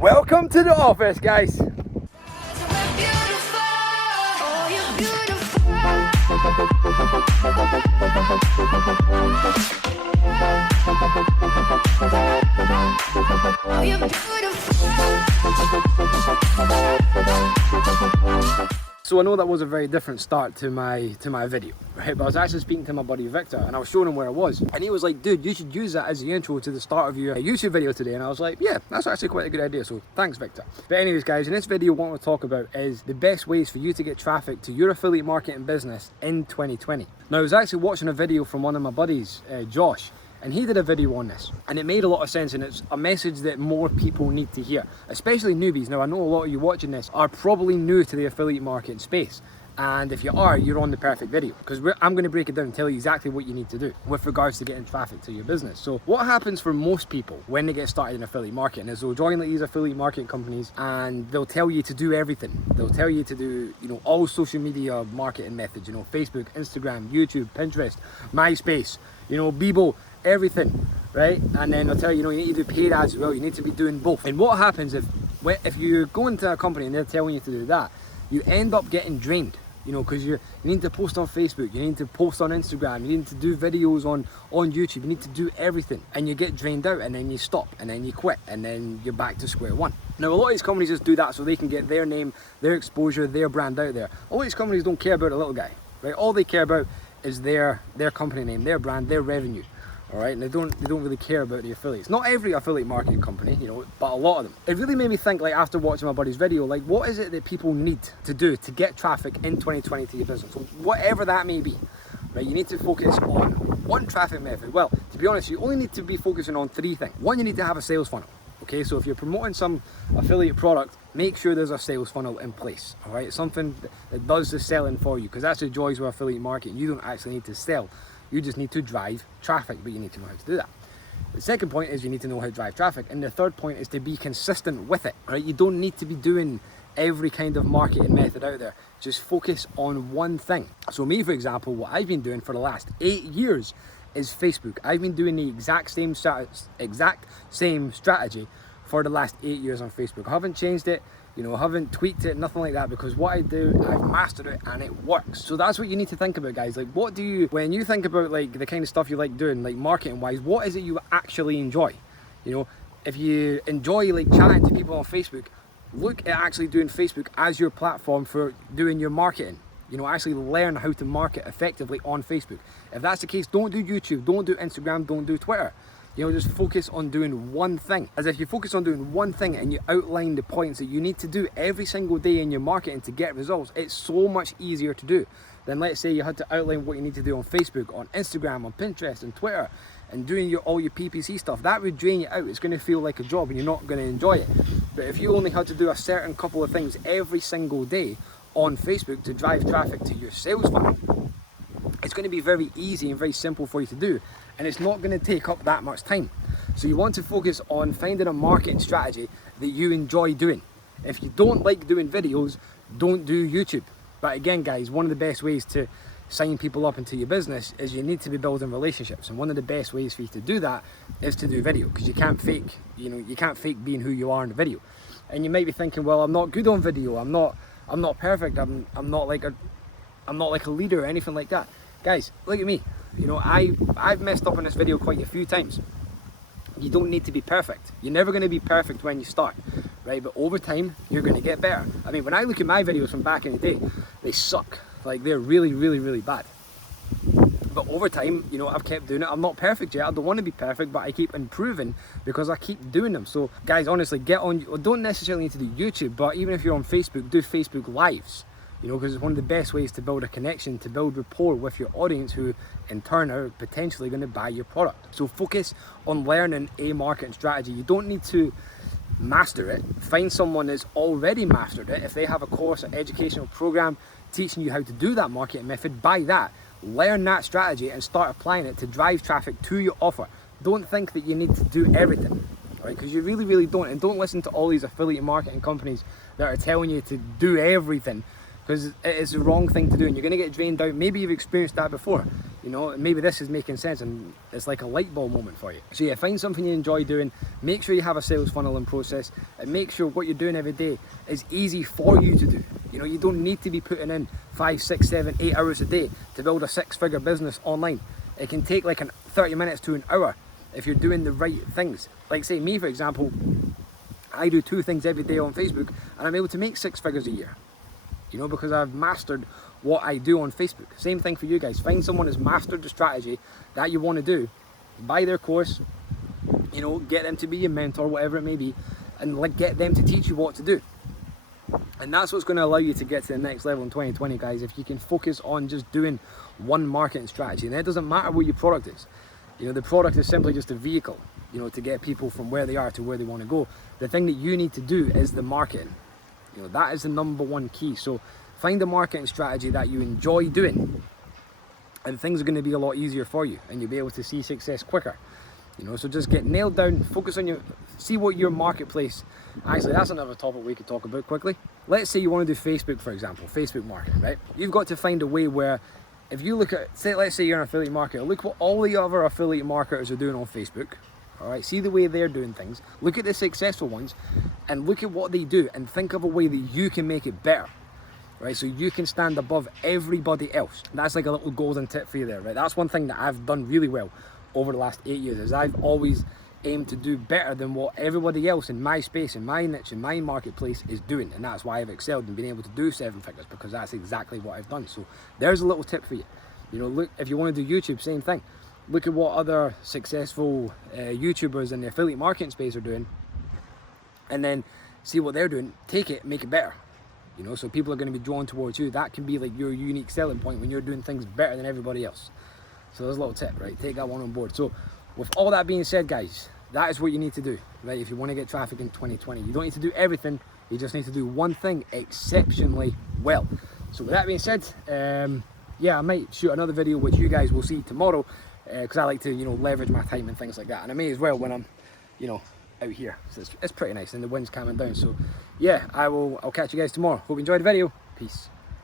Welcome to the office, guys. So I know that was a very different start to my video, right? But I was actually speaking to my buddy Victor and I was showing him where I was, and he was like, dude, you should use that as the intro to the start of your YouTube video today. And I was like, yeah, that's actually quite a good idea, so thanks, Victor. But anyways, guys, in this video what I want to talk about is the best ways for you to get traffic to your affiliate marketing business in 2020. Now I was actually watching a video from one of my buddies, Josh, and he did a video on this and it made a lot of sense, and it's a message that more people need to hear, especially newbies. Now I know a lot of you watching this are probably new to the affiliate marketing space, and if you are, you're on the perfect video, because I'm going to break it down and tell you exactly what you need to do with regards to getting traffic to your business. So what happens for most people when they get started in affiliate marketing is they'll join like these affiliate marketing companies and they'll tell you to do everything. They'll tell you to do, all social media marketing methods, Facebook, Instagram, YouTube, Pinterest, MySpace, Bebo, everything, right? And then they'll tell you, you need to do paid ads as well. You need to be doing both. And what happens if you go into a company and they're telling you to do that, you end up getting drained, because you need to post on Facebook, you need to post on Instagram, you need to do videos on YouTube, you need to do everything, and you get drained out, and then you stop, and then you quit, and then you're back to square one. Now a lot of these companies just do that so they can get their name, their exposure, their brand out there. A lot of these companies don't care about a little guy, right? All they care about is their company name, their brand, their revenue. All right, and they don't really care about the affiliates. Not every affiliate marketing company, but a lot of them. It really made me think, like, after watching my buddy's video, like, what is it that people need to do to get traffic in 2020 to your business? So whatever that may be, right? You need to focus on one traffic method. Well, to be honest, you only need to be focusing on three things. One, you need to have a sales funnel. Okay, so if you're promoting some affiliate product, make sure there's a sales funnel in place. All right, something that does the selling for you, because that's the joys of affiliate marketing. You don't actually need to sell. You just need to drive traffic, but you need to know how to do that. The second point is you need to know how to drive traffic. And the third point is to be consistent with it, right? You don't need to be doing every kind of marketing method out there. Just focus on one thing. So me, for example, what I've been doing for the last 8 years is Facebook. I've been doing the exact same strategy for the last 8 years on Facebook. I haven't changed it. I haven't tweaked it, nothing like that, because what I do, I've mastered it and it works. So that's what you need to think about, guys. Like, when you think about like the kind of stuff you like doing, like marketing wise, what is it you actually enjoy? If you enjoy like chatting to people on Facebook, look at actually doing Facebook as your platform for doing your marketing. Actually learn how to market effectively on Facebook. If that's the case, don't do YouTube, don't do Instagram, don't do Twitter. Just focus on doing one thing. As if you focus on doing one thing and you outline the points that you need to do every single day in your marketing to get results, it's so much easier to do than, let's say, you had to outline what you need to do on Facebook, on Instagram, on Pinterest, and Twitter, and doing all your PPC stuff. That would drain you out. It's going to feel like a job and you're not going to enjoy it. But if you only had to do a certain couple of things every single day on Facebook to drive traffic to your sales funnel, it's going to be very easy and very simple for you to do, and it's not going to take up that much time. So you want to focus on finding a marketing strategy that you enjoy doing. If you don't like doing videos, don't do YouTube. But again, guys, one of the best ways to sign people up into your business is you need to be building relationships, and one of the best ways for you to do that is to do video, because you can't fake being who you are in the video. And you might be thinking, well, I'm not good on video, I'm not perfect, I'm not like a leader or anything like that. Guys, look at me. I've messed up on this video quite a few times. You don't need to be perfect. You're never going to be perfect when you start, right? But over time, you're going to get better. I mean, when I look at my videos from back in the day, they suck. Like, they're really, really, really bad. But over time, I've kept doing it. I'm not perfect yet. I don't want to be perfect, but I keep improving because I keep doing them. So, guys, honestly, get on. Don't necessarily need to do YouTube, but even if you're on Facebook, do Facebook Lives. Because it's one of the best ways to build a connection, to build rapport with your audience, who in turn are potentially going to buy your product. So focus on learning a marketing strategy. You don't need to master it. Find someone that's already mastered it. If they have a course, an educational program teaching you how to do that marketing method, buy that, learn that strategy and start applying it to drive traffic to your offer. Don't think that you need to do everything, right? Because you really, really don't. And don't listen to all these affiliate marketing companies that are telling you to do everything. because it is the wrong thing to do, and you're going to get drained out. Maybe you've experienced that before, you know, and maybe this is making sense and it's like a light bulb moment for you. So yeah, find something you enjoy doing, make sure you have a sales funnel in process, and make sure what you're doing every day is easy for you to do. You know, you don't need to be putting in 5, 6, 7, 8 hours a day to build a 6-figure business online. It can take like 30 minutes to an hour if you're doing the right things. Like say me, for example, I do 2 things every day on Facebook and I'm able to make 6 figures a year. You know, because I've mastered what I do on Facebook. Same thing for you guys. Find someone who's mastered the strategy that you want to do, buy their course, you know, get them to be your mentor, whatever it may be, and like get them to teach you what to do. And that's what's going to allow you to get to the next level in 2020, guys, if you can focus on just doing one marketing strategy. And it doesn't matter what your product is. You know, the product is simply just a vehicle, you know, to get people from where they are to where they want to go. The thing that you need to do is the marketing. You know, that is the #1 key. So find a marketing strategy that you enjoy doing, and things are going to be a lot easier for you, and you'll be able to see success quicker. You know, so just get nailed down, focus on see what your marketplace, actually that's another topic we could talk about quickly. Let's say you want to do Facebook, for example, Facebook marketing, right? You've got to find a way where, if you look at, let's say you're an affiliate marketer, look what all the other affiliate marketers are doing on Facebook. All right, see the way they're doing things, look at the successful ones, and look at what they do, and think of a way that you can make it better, right? So you can stand above everybody else. That's like a little golden tip for you there, right? That's one thing that I've done really well over the last 8 years, is I've always aimed to do better than what everybody else in my space, in my niche, in my marketplace is doing. And that's why I've excelled and been able to do 7 figures, because that's exactly what I've done. So there's a little tip for you. You know, look, if you want to do YouTube, same thing. Look at what other successful YouTubers in the affiliate marketing space are doing, and then see what they're doing, take it, make it better. You know, so people are going to be drawn towards you. That can be like your unique selling point when you're doing things better than everybody else. So there's a little tip, right? Take that one on board. So with all that being said, guys, that is what you need to do, right? If you want to get traffic in 2020, you don't need to do everything. You just need to do one thing exceptionally well. So with that being said, yeah, I might shoot another video which you guys will see tomorrow, because I like to, you know, leverage my time and things like that, and I may as well when I'm, you know, out here. So it's pretty nice and the wind's calming down. So yeah, I'll catch you guys tomorrow. Hope you enjoyed the video. Peace.